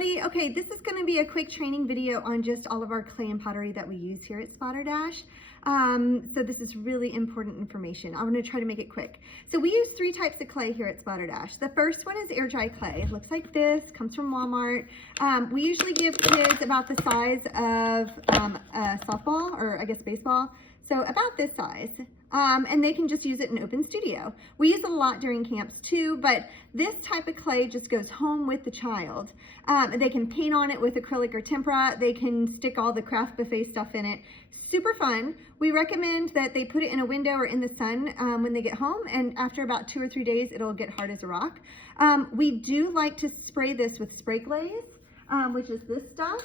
everybody. Okay, this is going to be a quick training video on just all of our clay and pottery that we use here at Splatterdash. So this is really important information. I'm going to try to make it quick. So we use 3 types of clay here at Splatterdash. The first one is air dry clay. It looks like this, comes from Walmart. We usually give kids about the size of a softball, or I guess baseball. So about this size. And they can just use it in open studio. We use it a lot during camps too, but this type of clay just goes home with the child. They can paint on it with acrylic or tempera. They can stick all the craft buffet stuff in it. Super fun. We recommend that they put it in a window or in the sun when they get home, and after about 2 or 3 days, it'll get hard as a rock. We do like to spray this with spray glaze, which is this stuff.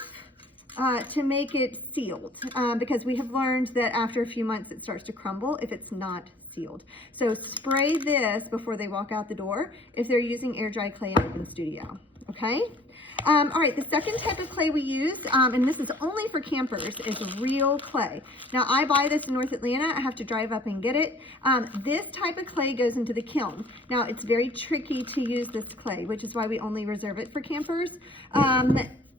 To make it sealed, because we have learned that after a few months it starts to crumble if it's not sealed. So spray this before they walk out the door if they're using air dry clay in open studio, okay? All right, the second type of clay we use, and this is only for campers, is real clay. Now I buy this in North Atlanta. I have to drive up and get it. This type of clay goes into the kiln. Now it's very tricky to use this clay, which is why we only reserve it for campers.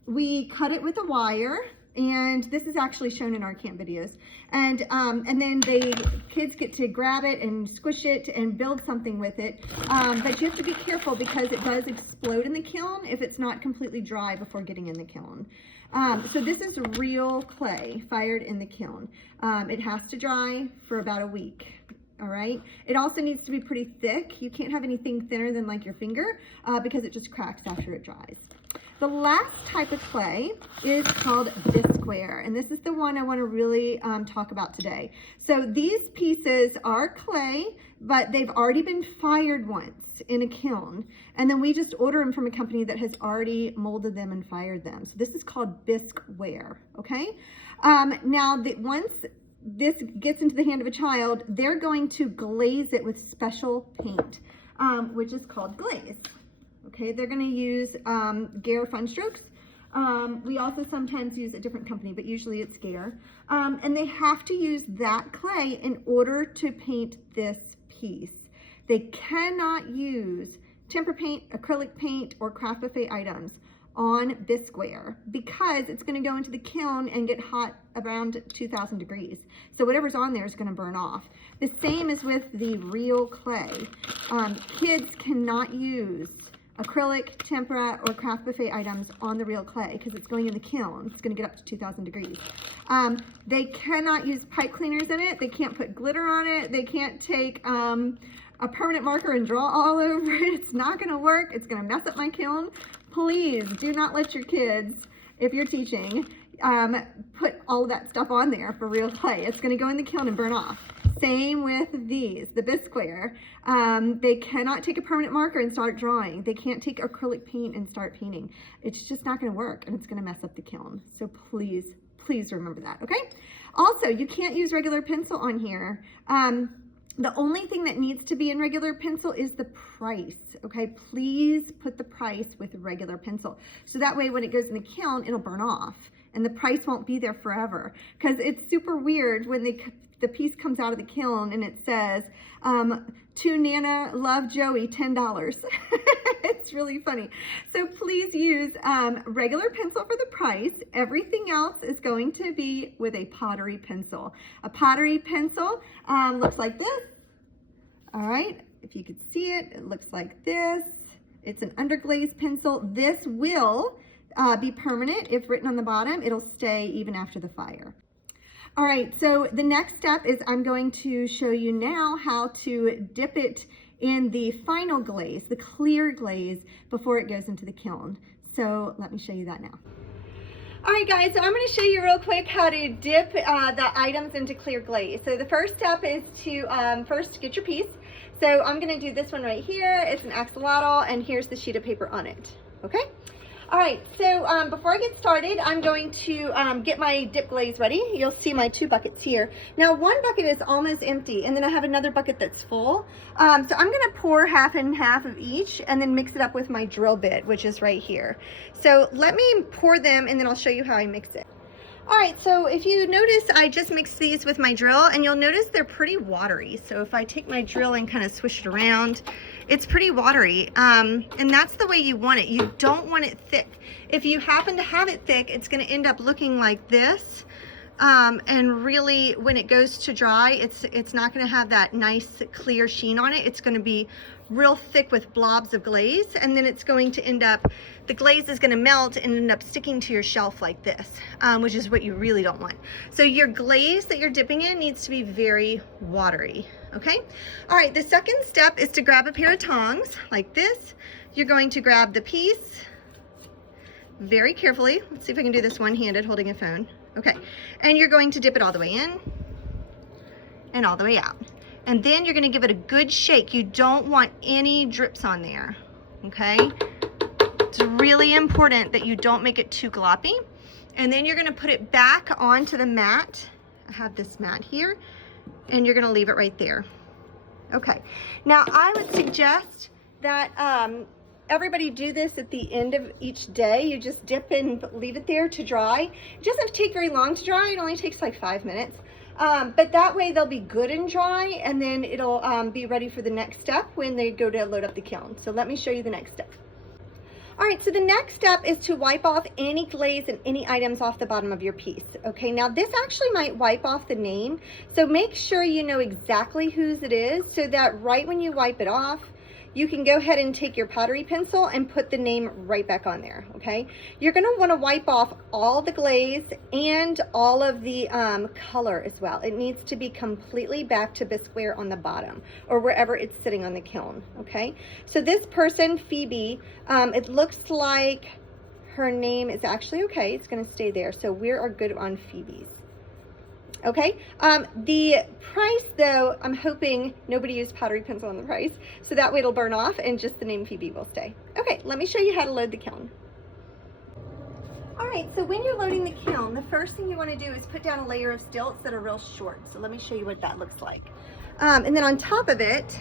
We cut it with a wire, and this is actually shown in our camp videos. And then kids get to grab it and squish it and build something with it. But you have to be careful because it does explode in the kiln if it's not completely dry before getting in the kiln. So this is real clay fired in the kiln. It has to dry for about a week. All right. It also needs to be pretty thick. You can't have anything thinner than like your finger because it just cracks after it dries. The last type of clay is called bisqueware, and this is the one I want to really talk about today. So these pieces are clay, but they've already been fired once in a kiln, and then we just order them from a company that has already molded them and fired them. So this is called bisqueware, okay? Now, once this gets into the hand of a child, they're going to glaze it with special paint, which is called glaze. Okay, they're going to use Gare Fun Strokes. We also sometimes use a different company, but usually it's Gare. And they have to use that clay in order to paint this piece. They cannot use tempera paint, acrylic paint, or craft buffet items on bisqueware because it's going to go into the kiln and get hot around 2,000 degrees. So whatever's on there is going to burn off. The same is with the real clay. Kids cannot use acrylic, tempera, or craft buffet items on the real clay because it's going in the kiln. It's going to get up to 2,000 degrees. They cannot use pipe cleaners in it. They can't put glitter on it. They can't take a permanent marker and draw all over it. It's not going to work. It's going to mess up my kiln. Please do not let your kids, if you're teaching, put all of that stuff on there for real clay. It's going to go in the kiln and burn off. Same with these, the bisqueware. They cannot take a permanent marker and start drawing. They can't take acrylic paint and start painting. It's just not going to work, and it's going to mess up the kiln. So please, please remember that, okay? Also, you can't use regular pencil on here. The only thing that needs to be in regular pencil is the price, okay? Please put the price with regular pencil. So that way when it goes in the kiln, it'll burn off, and the price won't be there forever. Because it's super weird when the piece comes out of the kiln and it says, to Nana, love Joey, $10. It's really funny. So please use regular pencil for the price. Everything else is going to be with a pottery pencil. A pottery pencil looks like this. All right, if you could see it, it looks like this. It's an underglaze pencil. This will be permanent. If written on the bottom, it'll stay even after the fire. All right, so the next step is I'm going to show you now how to dip it in the final glaze, the clear glaze, before it goes into the kiln. So let me show you that now. All right, guys, so I'm going to show you real quick how to dip the items into clear glaze. So the first step is to first get your piece. So I'm going to do this one right here. It's an axolotl, and here's the sheet of paper on it, okay? All right, so before I get started, I'm going to get my dip glaze ready. You'll see my 2 buckets here. Now, one bucket is almost empty, and then I have another bucket that's full. So I'm gonna pour half and half of each and then mix it up with my drill bit, which is right here. So let me pour them, and then I'll show you how I mix it. All right, so if you notice, I just mixed these with my drill, and you'll notice they're pretty watery. So if I take my drill and kind of swish it around, it's pretty watery. And that's the way you want it. You don't want it thick. If you happen to have it thick, it's gonna end up looking like this. And really, when it goes to dry, it's not gonna have that nice clear sheen on it. It's gonna be real thick with blobs of glaze, and then it's going to end up, the glaze is going to melt and end up sticking to your shelf like this, which is what you really don't want. So your glaze that you're dipping in needs to be very watery, okay? All right, the second step is to grab a pair of tongs like this. You're going to grab the piece very carefully. Let's see if I can do this one-handed holding a phone. Okay, and you're going to dip it all the way in and all the way out. And then you're gonna give it a good shake. You don't want any drips on there, okay? It's really important that you don't make it too gloppy. And then you're gonna put it back onto the mat. I have this mat here, and you're gonna leave it right there. Okay, now I would suggest that everybody do this at the end of each day. You just dip and leave it there to dry. It doesn't take very long to dry. It only takes like 5 minutes. But that way they'll be good and dry, and then it'll be ready for the next step when they go to load up the kiln. So let me show you the next step. All right, so the next step is to wipe off any glaze and any items off the bottom of your piece. Okay, now this actually might wipe off the name, so make sure you know exactly whose it is so that right when you wipe it off, you can go ahead and take your pottery pencil and put the name right back on there, okay? You're gonna wanna wipe off all the glaze and all of the color as well. It needs to be completely back to Bisqueware on the bottom or wherever it's sitting on the kiln, okay? So this person, Phoebe, it looks like her name is actually okay. It's gonna stay there. So we are good on Phoebe's. Okay, the price though, I'm hoping nobody used pottery pencil on the price, so that way it'll burn off and just the name Phoebe will stay. Okay, let me show you how to load the kiln. All right, so when you're loading the kiln, the first thing you want to do is put down a layer of stilts that are real short. So let me show you what that looks like. And then on top of it,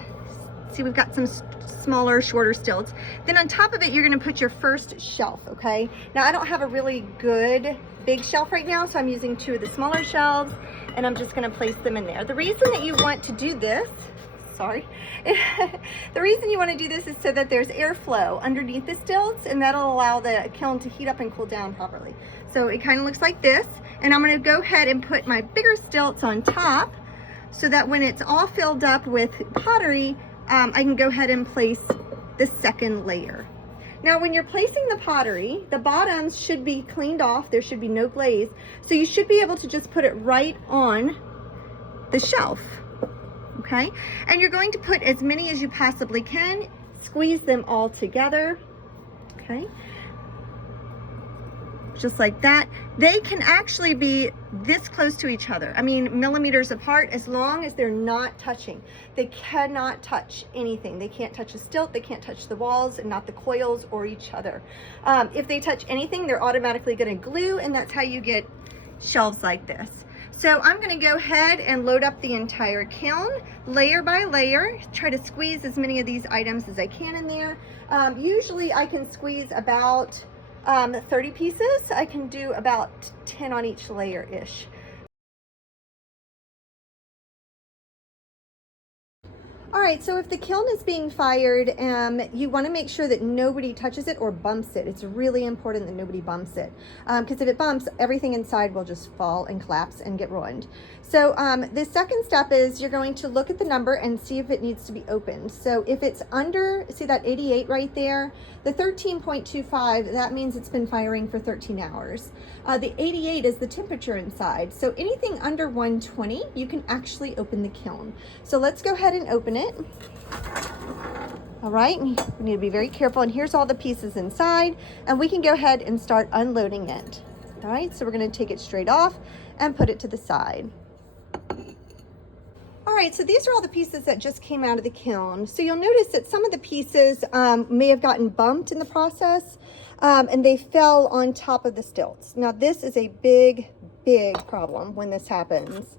see, we've got some smaller, shorter stilts. Then on top of it, you're going to put your first shelf, okay? Now, I don't have a really good big shelf right now, so I'm using 2 of the smaller shelves, and I'm just going to place them in there. The reason that you want to do this, the reason you want to do this is so that there's airflow underneath the stilts, and that'll allow the kiln to heat up and cool down properly. So it kind of looks like this, and I'm going to go ahead and put my bigger stilts on top so that when it's all filled up with pottery, I can go ahead and place the second layer. Now, when you're placing the pottery, the bottoms should be cleaned off. There should be no glaze. So you should be able to just put it right on the shelf, okay? And you're going to put as many as you possibly can, squeeze them all together, okay? Just like that. They can actually be this close to each other. I mean, millimeters apart, as long as they're not touching. They cannot touch anything. They can't touch a stilt, they can't touch the walls, and not the coils or each other. If they touch anything, they're automatically gonna glue, and that's how you get shelves like this. So I'm gonna go ahead and load up the entire kiln, layer by layer, try to squeeze as many of these items as I can in there. Usually I can squeeze about 30 pieces. I can do about 10 on each layer-ish. All right, so if the kiln is being fired, you want to make sure that nobody touches it or bumps it. It's really important that nobody bumps it, because if it bumps, everything inside will just fall and collapse and get ruined. So the second step is you're going to look at the number and see if it needs to be opened. So if it's under, see that 88 right there, the 13.25, that means it's been firing for 13 hours. The 88 is the temperature inside. So anything under 120, you can actually open the kiln. So let's go ahead and open it. All right, we need to be very careful. And here's all the pieces inside, and we can go ahead and start unloading it. All right, so we're gonna take it straight off and put it to the side. All right, so these are all the pieces that just came out of the kiln. So you'll notice that some of the pieces may have gotten bumped in the process, and they fell on top of the stilts. Now this is a big, big problem when this happens.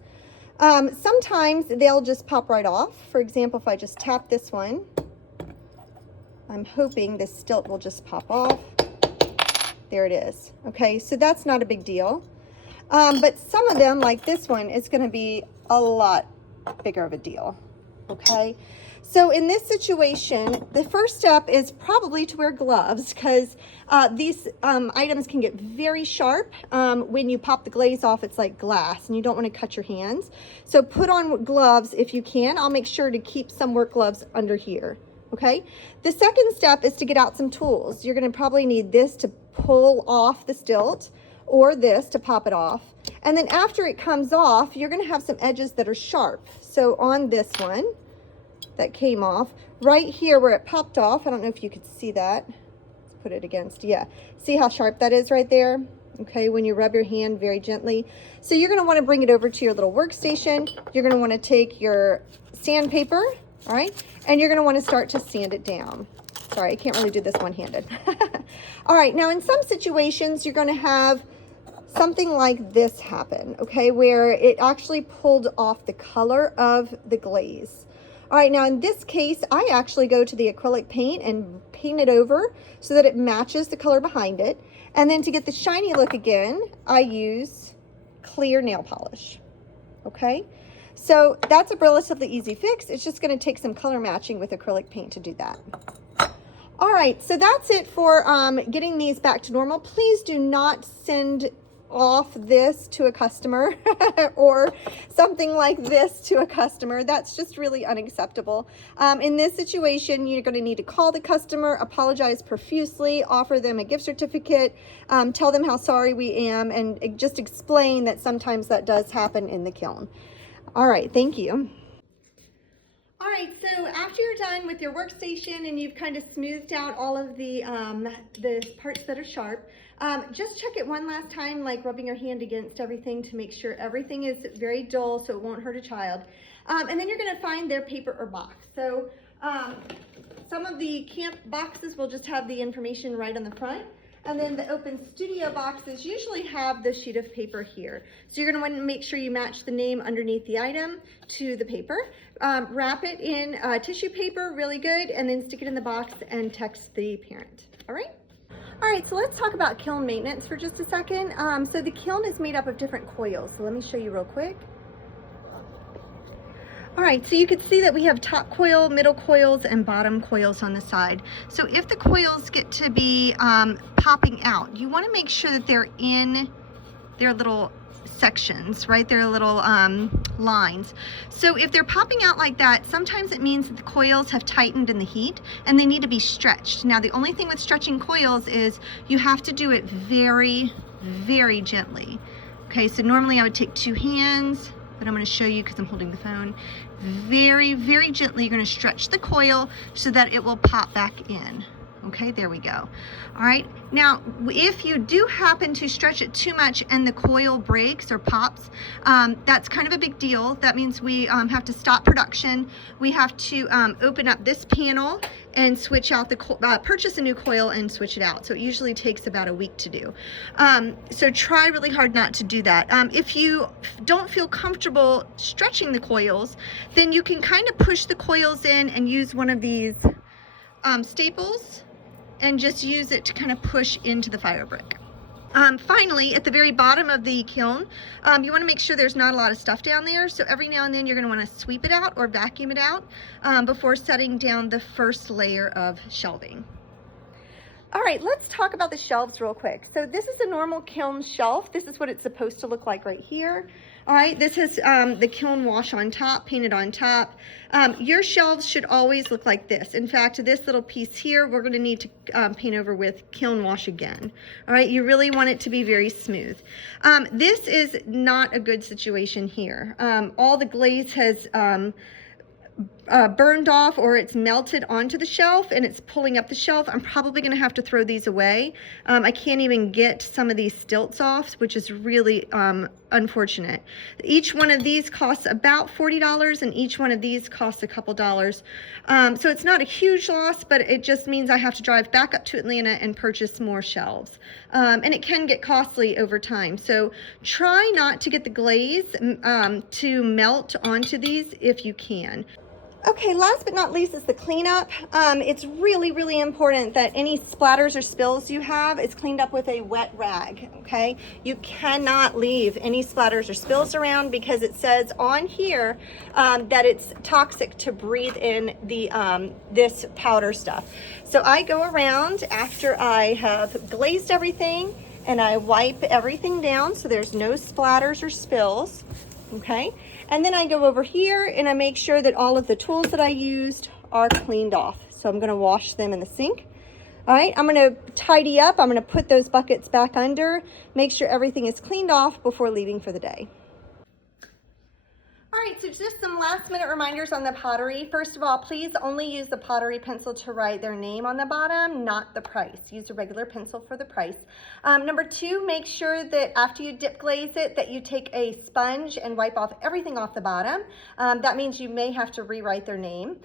Sometimes they'll just pop right off. For example, if I just tap this one, I'm hoping this stilt will just pop off. There it is. Okay, so that's not a big deal. But some of them, like this one, is going to be a lot bigger of a deal. Okay, so in this situation, the first step is probably to wear gloves, because these items can get very sharp. When you pop the glaze off, it's like glass, and you don't want to cut your hands. So put on gloves if you can. I'll make sure to keep some work gloves under here. Okay, the second step is to get out some tools. You're going to probably need this to pull off the stilt, or this to pop it off. And then after it comes off, you're going to have some edges that are sharp. So on this one that came off, right here where it popped off, I don't know if you could see that. Let's put it against, yeah. See how sharp that is right there? Okay, when you rub your hand very gently. So you're going to want to bring it over to your little workstation. You're going to want to take your sandpaper, all right, and you're going to want to start to sand it down. Sorry, I can't really do this one-handed. All right, now in some situations, you're going to have something like this happen, okay, where it actually pulled off the color of the glaze. All right, now in this case, I actually go to the acrylic paint and paint it over so that it matches the color behind it. And then to get the shiny look again, I use clear nail polish, okay? So that's a relatively easy fix. It's just gonna take some color matching with acrylic paint to do that. All right, so that's it for getting these back to normal. Please do not send off this to a customer or something like this to a customer. That's just really unacceptable. In this situation, you're going to need to call the customer, apologize profusely, offer them a gift certificate, tell them how sorry we am, and just explain that sometimes that does happen in the kiln. All right, thank you. All right, so after you're done with your workstation and you've kind of smoothed out all of the parts that are sharp, just check it one last time, like rubbing your hand against everything to make sure everything is very dull so it won't hurt a child. And then you're going to find their paper or box. So some of the camp boxes will just have the information right on the front. And then the open studio boxes usually have the sheet of paper here. So you're going to want to make sure you match the name underneath the item to the paper. Wrap it in tissue paper really good, and then stick it in the box and text the parent. All right? All right, so let's talk about kiln maintenance for just a second. So the kiln is made up of different coils. So let me show you real quick. All right, so you can see that we have top coil, middle coils, and bottom coils on the side. So if the coils get to be popping out, you want to make sure that they're in their little sections, right? Their little lines. So if they're popping out like that, sometimes it means that the coils have tightened in the heat and they need to be stretched. Now, the only thing with stretching coils is you have to do it very, very gently. Okay, so normally I would take 2 hands, but I'm going to show you because I'm holding the phone. Very, very gently, you're going to stretch the coil so that it will pop back in. Okay, there we go. All right, now if you do happen to stretch it too much and the coil breaks or pops, that's kind of a big deal. That means we have to stop production. We have to open up this panel and switch out the purchase a new coil and switch it out. So it usually takes about a week to do. So try really hard not to do that. If you don't feel comfortable stretching the coils, then you can kind of push the coils in and use one of these staples and just use it to kind of push into the fire brick. Finally, at the very bottom of the kiln, you want to make sure there's not a lot of stuff down there. So every now and then you're going to want to sweep it out or vacuum it out before setting down the first layer of shelving. All right, let's talk about the shelves real quick. So this is a normal kiln shelf. This is what it's supposed to look like right here. All right, this has the kiln wash on top, painted on top. Your shelves should always look like this. In fact, this little piece here, we're gonna need to paint over with kiln wash again. All right, you really want it to be very smooth. This is not a good situation here. All the glaze has burned off, or it's melted onto the shelf and it's pulling up the shelf. I'm probably going to have to throw these away. I can't even get some of these stilts off, which is really unfortunate. Each one of these costs about $40 and each one of these costs a couple dollars. So it's not a huge loss, but it just means I have to drive back up to Atlanta and purchase more shelves. And it can get costly over time. So try not to get the glaze to melt onto these if you can. Okay, last but not least is the cleanup. It's really, really important that any splatters or spills you have is cleaned up with a wet rag, okay? You cannot leave any splatters or spills around because it says on here that it's toxic to breathe in the this powder stuff. So I go around after I have glazed everything and I wipe everything down so there's no splatters or spills, okay? And then I go over here and I make sure that all of the tools that I used are cleaned off. So I'm gonna wash them in the sink. All right, I'm gonna tidy up. I'm gonna put those buckets back under, make sure everything is cleaned off before leaving for the day. All right, so just some last minute reminders on the pottery. First of all, please only use the pottery pencil to write their name on the bottom, not the price. Use a regular pencil for the price. Number two, make sure that after you dip glaze it, that you take a sponge and wipe off everything off the bottom. That means you may have to rewrite their name.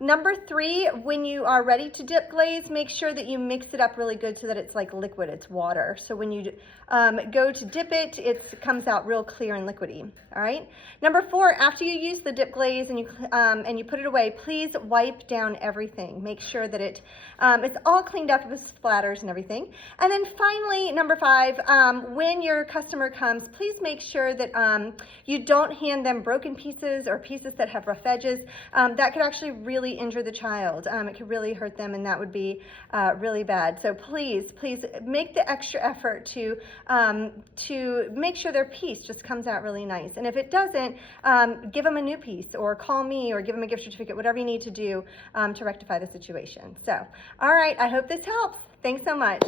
Number three, when you are ready to dip glaze, make sure that you mix it up really good so that it's like liquid, it's water. So when you go to dip it, it comes out real clear and liquidy, all right? Number four, after you use the dip glaze and you put it away, please wipe down everything. Make sure that it's all cleaned up with splatters and everything. And then finally, number five, when your customer comes, please make sure that you don't hand them broken pieces or pieces that have rough edges. That could actually really injure the child. It could really hurt them, and that would be really bad. So please make the extra effort to make sure their piece just comes out really nice. And if it doesn't, give them a new piece or call me or give them a gift certificate, whatever you need to do to rectify the situation. So, all right, I hope this helps. Thanks so much.